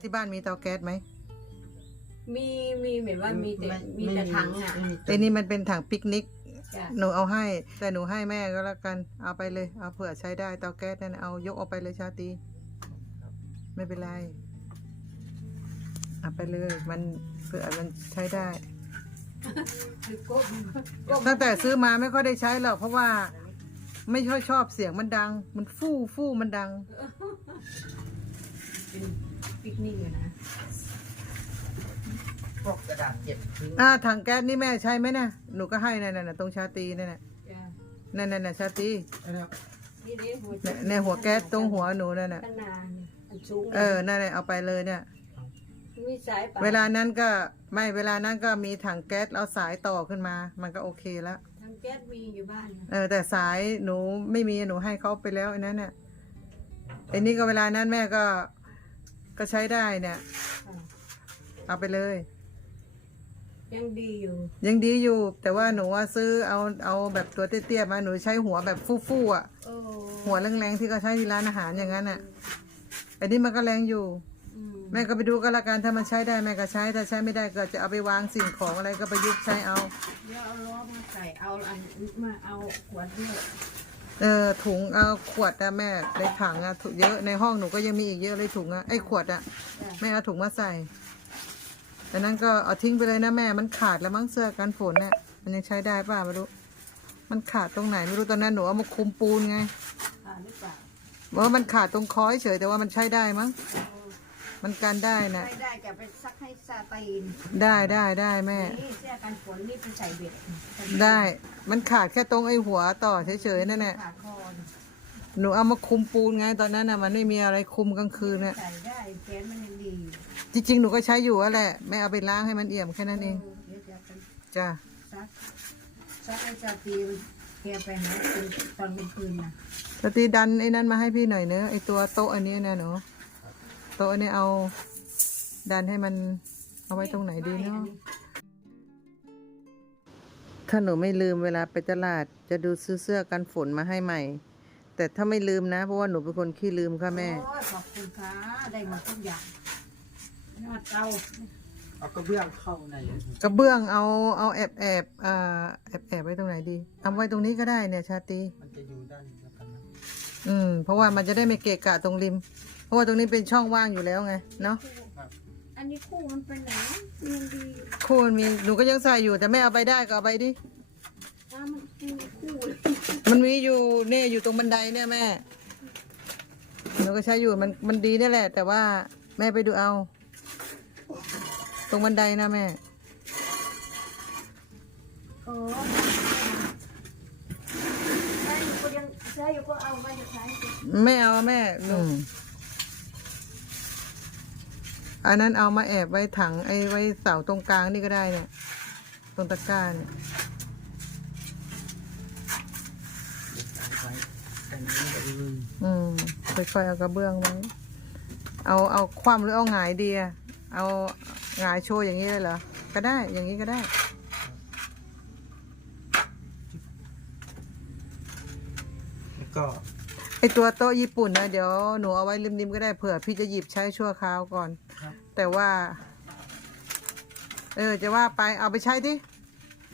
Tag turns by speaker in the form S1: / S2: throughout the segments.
S1: ที่บ้านมีเตาแก๊สไหม
S2: มีมีเหมือนว่ามีแต่มีแต่ถังอะ
S3: ไม่มี
S1: ไอ้นี่มันเป็นถังปิกนิก
S2: จ้ะ
S1: หนูเอาให้ แต่หนูให้แม่ก็แล้วกัน เอาไปเลย เอาเผื่อใช้ได้เตาแก๊สนั่นน่ะเอายกเอาไปเลยชาตรีไม่เป็นไร เอาไปเลย มันเผื่อมันใช้ได้
S2: คือก้มก้ม
S1: ตั้งแต่ซื้อมาไม่ค่อยได้ใช้หรอกเพราะว่า ไม่ค่อยชอบเสียงมันดัง มันฟู่ฟู่มันดัง
S2: เป็น ปิกนิกอยู่นะ
S3: พวกกระดาษเก็บทิ้ง
S1: อ่าถังแก๊สนี่แม่ใช้ไหมเนี่ยหนูก็ให้นั่นน่ะตรงชาตรีนั่นน่ะ
S2: จ้ะ
S1: นั่นน่ะชาตรี
S3: นะครับ
S2: นี่นี่หัว
S1: เนี่ยในหัวแก๊สตรงหัวหนูนั่นน่ะ
S2: ตั้งนานเนี่ยอันสูง
S1: เออนั่นแหละเอาไปเลยเนี่ย
S2: มีสายปะ
S1: เวลานั้นก็ไม่เวลานั้นก็มีถังแก๊สเอาสายต่อขึ้นมา มันก็โอเคแล้ว
S2: ทางแก๊สมีอยู่บ้านนะ
S1: เออแต่สายหนูไม่มีหนูให้เขาไปแล้วไอ้นั้นเนี่ยไอ้นี่ก็เวลานั้นแม่ก็ ก็ใช้ได้เนี่ย
S2: ค่ะ
S1: เอาไปเลย
S2: ยังดีอยู่
S1: ยังดีอยู่ แต่ว่าหนูว่าซื้อเอาเอาแบบตัวเตี้ยๆมาหนูใช้หัวแบบฟู่ๆอะ
S2: โอ้
S1: หัวแรงๆที่เขาใช้ที่ร้านอาหารอย่างนั้นอะอันนี้มันก็แรงอยู่
S2: อืม
S1: แม่ก็ไปดูก็แล้วกันถ้ามันใช้ได้แม่ก็ใช้ถ้าใช้ไม่ได้ก็จะเอาไปวางสิ่งของอะไรก็ประยุกต์ใช้เอา
S2: เดี๋ยวเอาล้อมาใส่เอาอันมาเอาขวดด้วย
S1: เออถุงเอาขวดอะแม่ในถังอะถุงเยอะในห้องหนูก็ยังมีอีกเยอะเลยถุงอะไอ้ขวดอะ
S2: จ้ะ
S1: แม่เอาถุงมาใส่แต่นั้นก็เอาทิ้งไปเลยนะแม่มันขาดแล้วมั้งเสื้อกันฝนเนี่ยมันยังใช้ได้ป่ะไม่รู้มันขาดตรงไหนไม่รู้ตอนนั้นหนูเอามาคุมปูนไง
S2: ผ่านหรือเปล่า
S1: บอกว่ามันขาดตรงคอยเฉยแต่ว่ามันใช้ได้มั้งมันกันได้นะ
S2: ไม่ได้จะไปซักให้ซาตีน
S1: ได้ได้ได้แม่
S2: นี่เสื้อกันฝนนี่ไปใส่เบ็ด
S1: ได้ มันขาดแค่ตรงไอ้หัวต่อเฉยๆนั่นแหละ
S2: ขาคอน
S1: หนูเอามาคุมปูนไงตอนนั้นน่ะมันไม่มีอะไรคุมกลางคืนน่ะ
S2: ใส่ได้แขนมันยังดี
S1: จริงๆหนูก็ใช้อยู่อะแหละแม่เอาไปล้างให้มันเอี่ยมแค่นั้นเอง
S2: เดี๋ยวจะไป
S1: จ้ะ
S2: ซักซักให้ซาตีนแกไปหาคืนตอนกลางคืนนะ
S1: สตีดันไอ้นั่นมาให้พี่หน่อยเนอะไอ้ตัวโต๊ะอันนี้นะหนูโต๊ะอันนี้เอา ดันให้มันเอาไว้ตรงไหนดีเนาะ ถ้าหนูไม่ลืมเวลาไปตลาด จะดูซื้อเสื้อกันฝนมาให้ใหม่ แต่ถ้าไม่ลืมนะ เพราะว่าหนูเป็นคนขี้ลืมค่ะแม่
S2: โอ้ยขอบคุณค่ะได้หมดทุกอย่างยอดเตา
S3: เอากระเบื้องเข้าใน
S1: กระเบื้องเอาเอาแอบแอบอ่าแอบแอบไว้ตรงไหนดีเอาไว้ตรงนี้ก็ได้เนี่ยชาตรี
S3: มันจะอยู่ด้านนี้แล้วกันนะ
S1: อืมเพราะว่ามันจะได้ไม่เกะกะตรงริม เพราะว่าตรงนี้เป็นช่องว่างอยู่แล้วไงเนาะ
S2: อันนี้คู่มันเป็นไหนมันดี
S1: คู่มันมีหนูก็ยังใส่อยู่แต่ไม่เอาไปได้ก็เอาไปดิ
S2: ถ้ามันคู่คู่เลย
S1: มันมีอยู่เนี่ยอยู่ตรงบันไดเนี่ยแม่หนูก็ใช้อยู่มันมันดีนี่แหละ แต่ว่าแม่ไปดูเอา ตรงบันไดนะแม่
S2: โอ้ใช่อยู่ก็ยังใช่อยู่ก็เอาไปจะใช้
S1: ไม่เอาแม่หนูอั นนั้นเอามาแอบไว้ถังไอ้ไว้เสาตรงกลางนี่ก็ได้เนี่ย ตรงตะกร้าเนี่ย
S3: ไว้อันนี้ก็อืม
S1: อืมค่อยๆเอากระเบื้องไว้เอาเอาคว่ำหรือเอาหงายดีอะเอาหงายโชว์อย่างนี้เลยเหรอ ก็ได้ อย่างนี้ก็ได้
S3: แล้วก็
S1: ไอตัวโต๊ะญี่ปุ่นนะเดี๋ยวหนูเอาไว้ริมๆก็ได้เผื่อพี่จะหยิบใช้ชั่วคราวก่อน
S3: ครับ
S1: แต่ว่า เออ จะว่าไปเอาไปใช้ดิ
S3: นะ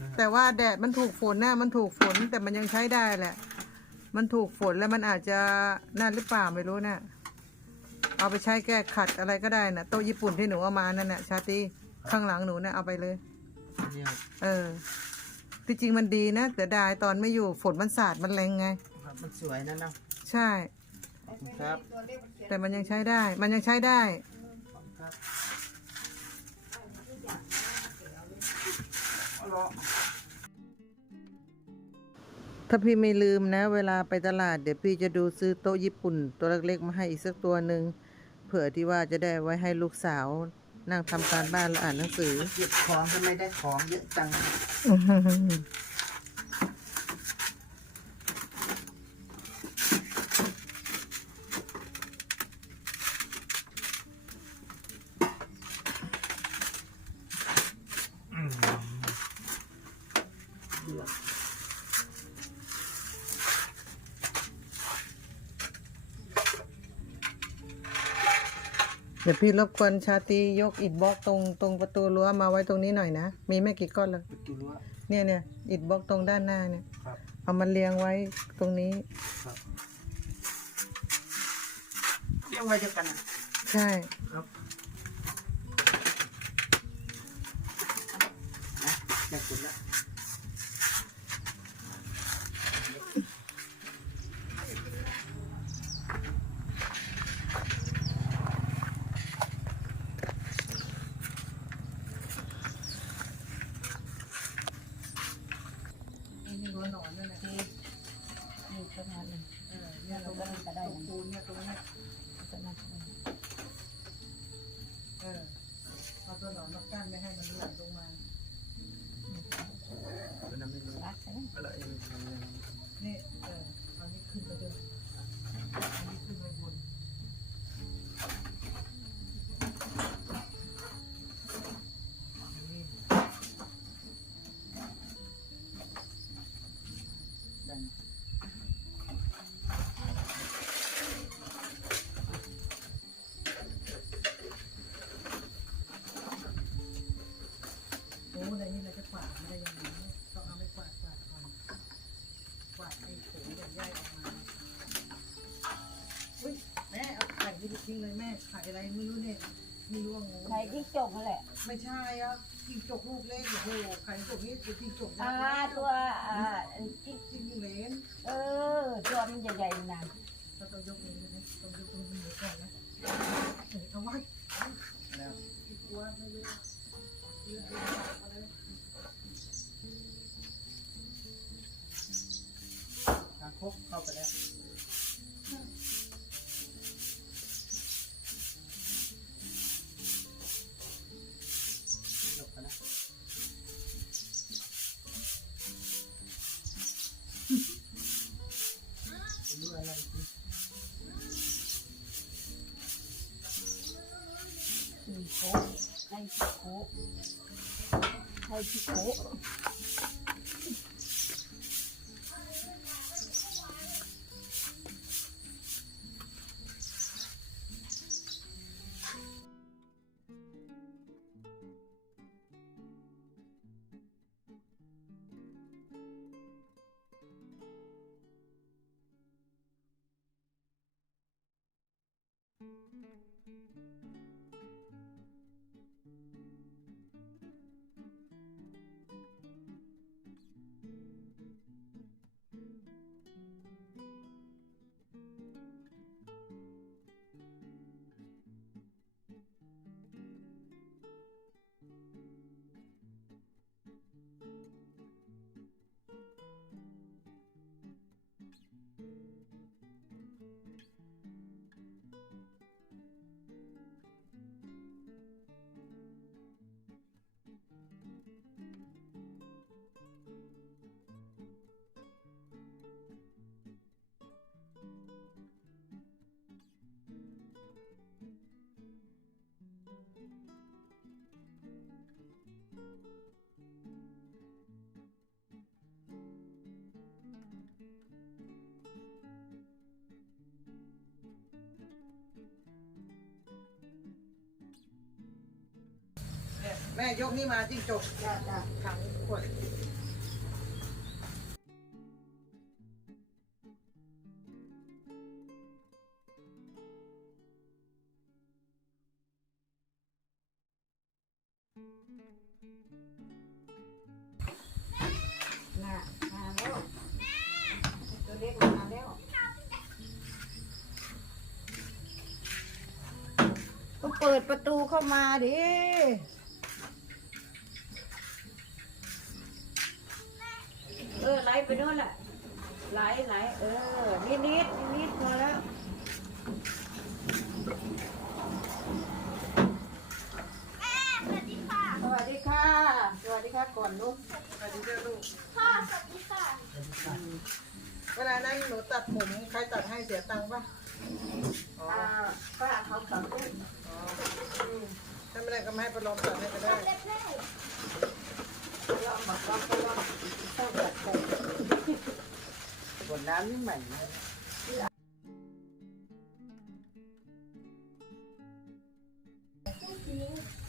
S3: ครับ
S1: แต่ว่าแดดมันถูกฝนนะมันถูกฝนแต่มันยังใช้ได้แหละ มันถูกฝนแล้วมันอาจจะนั่นหรือเปล่าไม่รู้นะเอาไปใช้แก้ขัดอะไรก็ได้นะโต๊ะญี่ปุ่นที่หนูเอามานั่นน่ะชาติข้างหลังหนูนะเอาไปเลย
S3: เนี่ย
S1: เออที่จริงมันดีนะแต่ได้ตอนไม่อยู่ฝนมันสาดมันแรงไง
S3: ครับมันสวยนะเนาะ
S1: ใช่
S3: ขอบคุณครับ
S2: ตัวเลขมันเขียน
S1: แต่มันยังใช้ได้ มันยังใช้ได้ ถ้าพี่ไม่ลืมนะ เวลาไปตลาดเดี๋ยวพี่จะดูซื้อโต๊ะญี่ปุ่น ตัวเล็กๆมาให้อีกสักตัวหนึ่งเผื่อที่ว่าจะได้ไว้ให้ลูกสาว นั่งทำการบ้านและอ่านหนังสือ
S3: เก็บของทำไมได้ของเยอะจัง เดี๋
S1: ยวพี่รบกวนชาตรียกอิฐบล็อกตรงตรงประตูรั้วมาไว้ตรงนี้หน่อยนะ มีไม่กี่ก้อนเลย
S3: ประตูรั้ว
S1: เนี่ยเนี่ยอิฐบล็อกตรงด้านหน้าเนี่ย
S3: ครับ
S1: เอามาเรียงไว้ตรงนี้
S3: ครับ เรียกไว้เดียวกันนะ
S1: ใช่
S3: ไข่
S1: อะไรไม่รู้เนี่ยไม่รู้ว่างู
S2: ใครที่จกนั่นแหละ
S1: ไม่ใช่อะจิ้งจกลูกเล็กโอ้โหไข่จกนี้คือจิ้งจกยั
S2: อ่าก
S1: ษ์
S2: ตัวอ่าที่
S1: จิ้งเหลน
S2: เออตัวมันใหญ่ๆนะ
S1: เราต้องยกนี้นะต้องยกตรงนี้ก่อนนะเออเอาไว้
S3: แล้ว
S1: ที่กลัวไม่รู้เรื่องอะไร
S3: ทางคกเข้าไปแล้ว
S2: ให้
S1: ม่ยกนี่มาจิ้งจก
S2: จ้าจ้า
S1: ขังขวด
S2: มามาแล้วตัวเล็กมาแล้วก็เปิดประตูเข้ามาดิ เออไหลไปนู่นแหละไหลไหลเออ นิดนิดนิดพอแล้วสวัสดีค่ะ สวัสดีค่ะก่อนลูก
S1: สวัสดีจ้าลูก
S4: พ่อสวัสดีค่ะ
S1: เวลานั้นหนูตัดผมใครตัดให้เสียตังค์ปะอ๋อ
S2: ป้าป้าเขาตัดลูก
S1: อ๋อถ้าไม่ได้ก็ไม่ให้ประลองตัดให้ก็ได้
S4: เล็ก
S2: เราบอกว่าเขาว่าต้องตัด
S3: วดน้ำนี่ใหม่น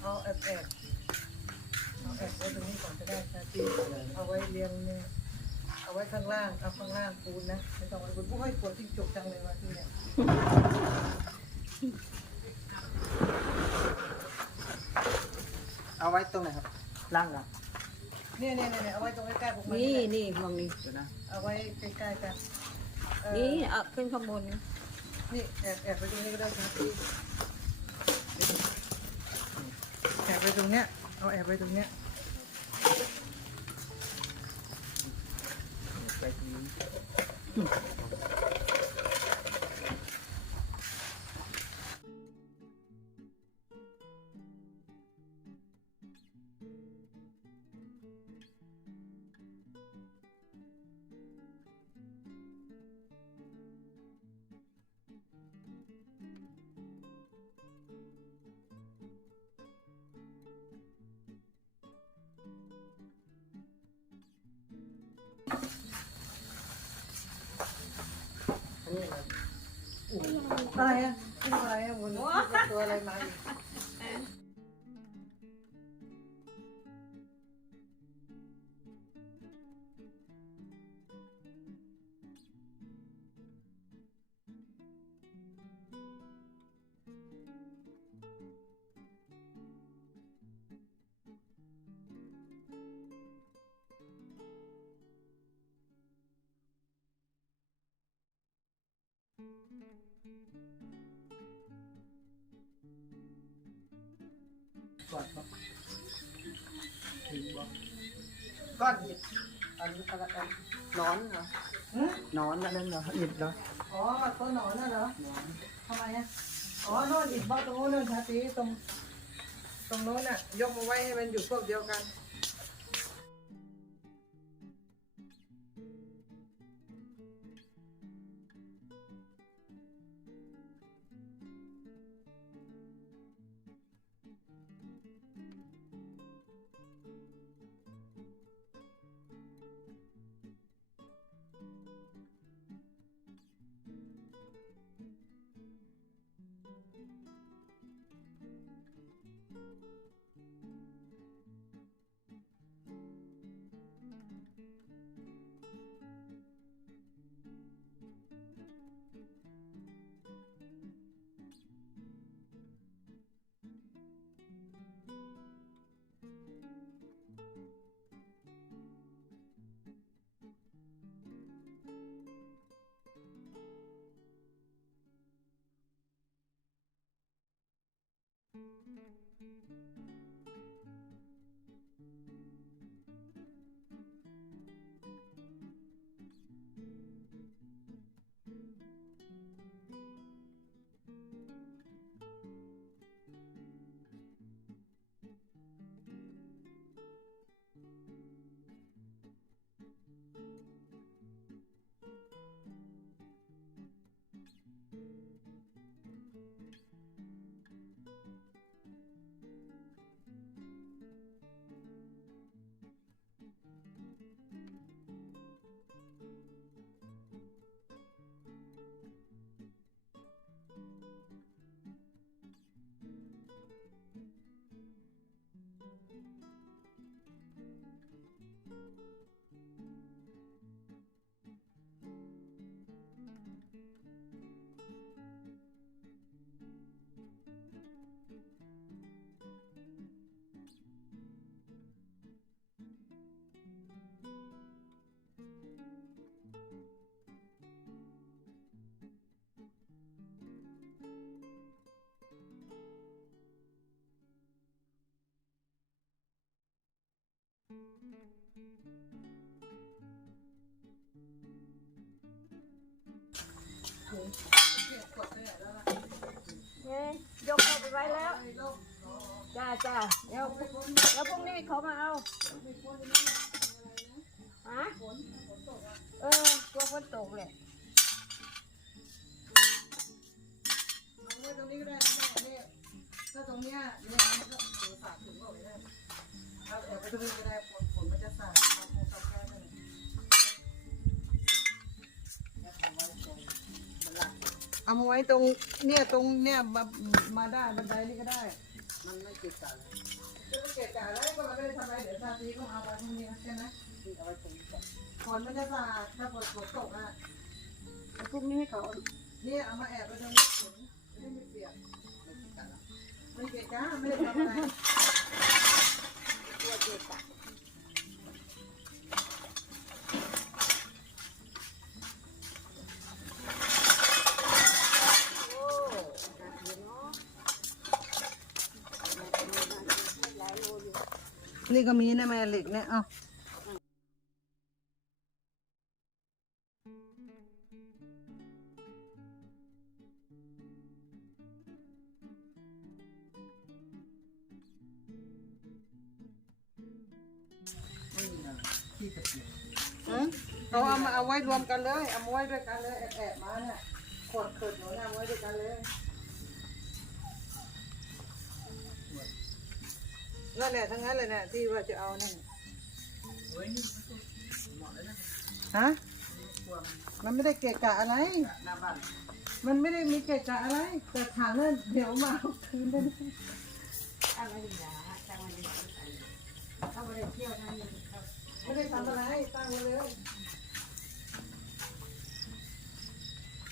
S3: เอา
S1: แอบแอบเอาแอบไว้ตรงนี้ก่อนก็ได้ค่ะตีเอาไว้เรียงเนี่ยเอาไว้ข้างล่างเอาข้างล่างปูนนะไม่ต้องเอาปูนผู้ให้ปวดจิ้งจกจังเลยว่าที่เนี่ย
S3: เอาไว้ตรงไหนครับล่างครับ
S1: เนี่ยเนี่ยเนี่ยเอาไว้ตรงใกล้ๆพวกมัน
S2: นี่
S1: นี่
S2: นี่มองนี่
S3: เดี๋ยวนะ
S1: เอาไว้ใกล้ๆกันเออ
S2: นี่เอาขึ้นข้างบนนี่
S1: นี่แอบแอบไปตรงนี้ก็ได้ชาจีแอบไปตรงเนี้ยเอาแอบไปตรงเนี้ย อะไรอะตัวอะไรอะวนตัวอะไรมา ก
S3: อดบอกถึงบอกก้อนอิฐอันนี้อะไรกันนอนเหรอ
S1: หืม
S3: นอนนั่นเหรออิดเหรอ
S1: อ๋อตัวหนอนน่ะเหรอ
S3: นอน
S1: ทำไมอะอ๋อโน่นอีกบ้านตรงโน้นนู่นชาตีตรง ตรงโน้นน่ะ ยกมาไว้ให้มันอยู่พวกเดียวกัน Mm-hmm.
S2: เอ้ยยกเข้าไปไว้แล้ว จ้าจ้าเดี๋ยวแล้วพรุ่งนี้เขามาเอา ฮะ เออกลัวฝนตกแหละ
S1: เอาไว้ตรงนี้ก็ได้แม่เนี่ยถ้าตรงเนี้ยเนี่ยมันก็ฝนสาดถึงเปล่าไม่ได้เอาแอบไปตรงนี้ก็ได้ฝนฝนมันจะสาดเอาโครงการแก้ไปเลย เอามาไว้ตรงเนี่ยตรงเนี่ยมามาได้บันไดนี่ก็ได้
S3: มันไม่ติดกัน
S1: จะไปเกะกะแล้วก็มันไม่ได้ทำอะไรเดี๋ยวทีก็เอาไปพรุ่งนี้ใช่ไหม
S3: เอาไว้ตรงนี้ก่อน
S1: ฝนมันจะสาดถ้าฝนฝนตกอะ
S3: พรุ่งนี้ให้เขาเนี่
S1: ยเอามาแอบไปตรงนี้ฝนไม่ได้เปียกไม่เปียกจ้าไม่ได้ทำอะไร
S2: ตัวเจ็บปะ นี่ก็
S1: มีนะแม่เหล็กเนี่ยเอ้า
S3: ไม่มีอะไรที่กระเทียม
S1: หืมเอาเอามาเอาไว้รวมกันเลย เอามไว้ด้วยกันเลยแอบแอบมาเนี่ยขวดเขิดหนูนะเอาไว้ด้วยกันเลย นั่นแหละทั้งนั้นเลยเนี่ยที่ว่าจะเอานั่น
S3: ฮะแล้วนะ
S1: ฮะ
S3: มัน
S1: ไม่ได้เกะกะอะไร มันไม่ได้มีเกะกะอะไร แต่ถามว่าเดี๋ยวมาเอาคืนได้ไหม
S2: ตั้งไว้ดีนะตั้งไว้ดีนะถ้าไม่ได้เที่ยวนั่นนี่ครับ
S1: ไม่ได้ทำอะไรตั้งไว้เลย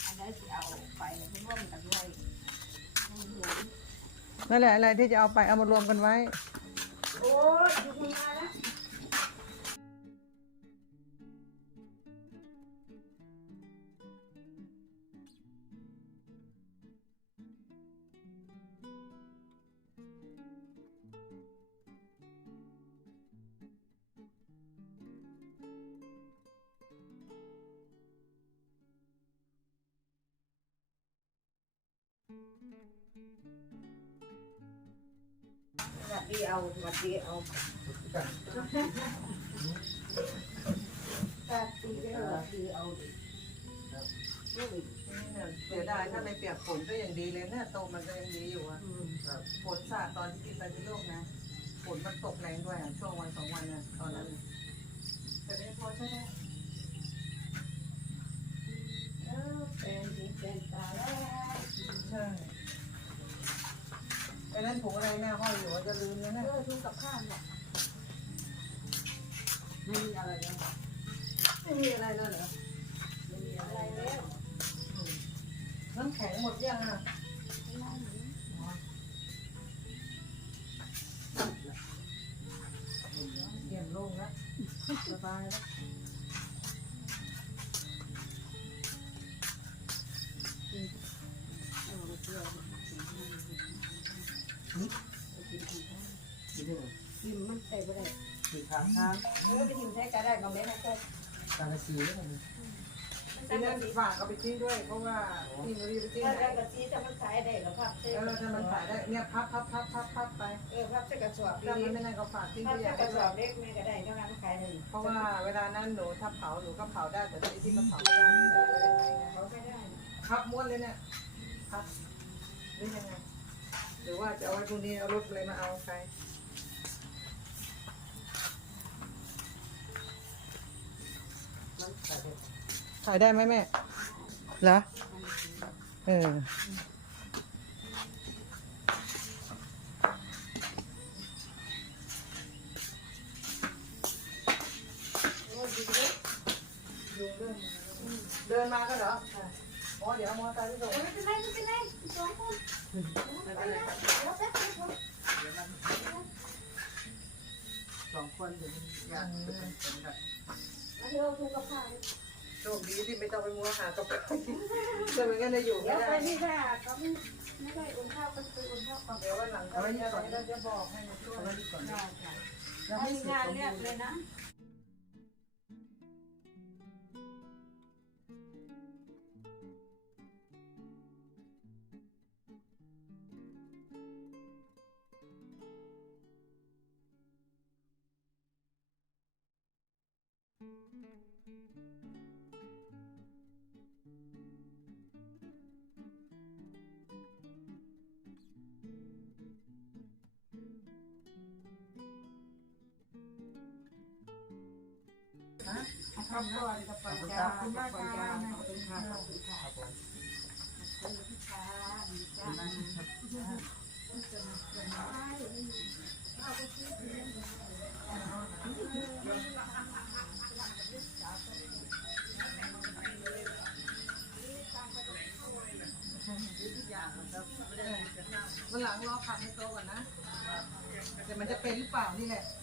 S2: อันนั้นจะเอาไปร่วมกันด้วยอืม
S1: นั่นแหละอะไรที่จะเอาไปเอามารวมกันไว้
S2: โเอาสวัสดีเอาสวัสดีก็สวัสดีเอาดิลูก
S1: เสียดายถ้าไม่เปียกฝนก็ยังดีเลยเนี่ยโตมันก็ยังดีอยู่อะ
S2: อืม
S3: ครับ
S1: ฝนสาดตอนที่กินไปที่โลกนะฝนมันตกแรงด้วยอะช่วงวันสองวันน่ะตอนนั้นน่ะแต่ไม่พอใช่ไหม
S2: เออเป็นดีเป็นตาแล้ว
S1: ใช่ไอ้นั่นถุงอะไรหน้าห้อยอยู่ว่าจะลืมแล้ว
S2: เอ
S1: นะ
S2: อดูกับข้าวเนี่ยไม่มีอะไรแล้ว
S1: ไม่มีอะไรแล้วเหรอ
S2: ไม่มีอะไรแล้ว
S1: น้ำแข็งหมดยังอะเยี่ยมโล่งแล้วสบายแล้ว
S3: ทางทาง
S2: เออไปกินใช้ได้บางเม็ดนะก็
S3: การกระสีแล้วมัน
S1: ที่นั่นฝากเอาไปทิ้งด้วย เพราะว่าที่นุ้ยไปทิ้ง
S2: ถ้า
S1: ได้
S2: กระซีถ้ามันขายได้แล้วครับ
S1: เออถ้ามันขายได้เนี่ยพับพับพับพับพับไป
S2: เออครับใส่กระสอบ
S1: ถ้า
S2: ดี
S1: มันไม่นั่นก็ฝากทิ้ง
S2: ถ้า
S1: ข
S2: ใส่
S1: ยะ
S2: กระส
S1: ด้ว
S2: อบเล็กแม่ก็ได้เท่านั้นขายหนึ่ง
S1: เพราะว่าเวลานั้นหนูถ้าเผาหนูก็เผาได้แต่ที่ที่ก็เผาไม่ได้
S2: เขาไม่ได้
S1: ครับม้วนเลยเนี่ยครับหรือยังไงหรือว่าจะเอาไว้พรุ่งนี้เอารถอะไรมาเอาใคร ขายได้ไหมแม่เหรอเออ
S2: โอ้ดีเลย
S1: ยุงเริ่มมาเดินมาก็เหรออ๋อเดี๋ยวเอามอเตอร์ไซค์ไปส่ง
S2: ไม่เป็นไรไม่เป็นไรสองคน
S1: ไม่เป็นไรครับ
S2: แล้วแป๊บเดียว
S3: เดี๋ยวมันสองคนเดี๋ยวมันยากเป็นเป็นกัน
S2: มา เดี๋ยวดูกับข้าว
S1: โชคดีที่ไม่ต้องไปมัวหากาแฟกินจะไม่งั้นจะอยู่
S2: เดี๋
S1: ไม่
S2: ยวไป
S1: ได้
S2: ที่ท่าเขาไม่ไม่ได้อุ่นข้าวก็คืออุ่นข้าวก่อน
S1: เดี๋ยววันหลังเขาจะบอกเราจะบอกให้มาช่วย
S3: เอาไว้ดีก่อน
S2: ได้ค่ะ
S3: ยัง
S2: ถ้า
S3: ไม่
S2: มี
S3: เสร็จ
S2: งาน
S3: สม
S2: เรียก
S3: บูร
S2: เลย
S3: ณ์
S2: นะ ขอบคุณขอบคุณจ้าขอบคุณจ้าขอบคุณค่ะขอบคุณค่ะ
S3: ครับผม
S2: ขอบคุณค่ะดีจ้า
S3: นั่งครับ
S2: เล่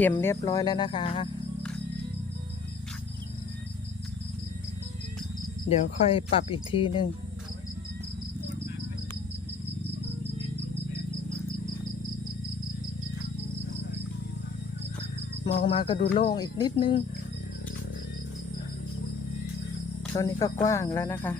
S1: เตรียมเรียบร้อยแล้วนะคะ เดี๋ยวค่อยปรับอีกทีหนึ่งมองมาก็ดูโล่งอีกนิดนึง ตอนนี้ก็กว้างแล้วนะคะ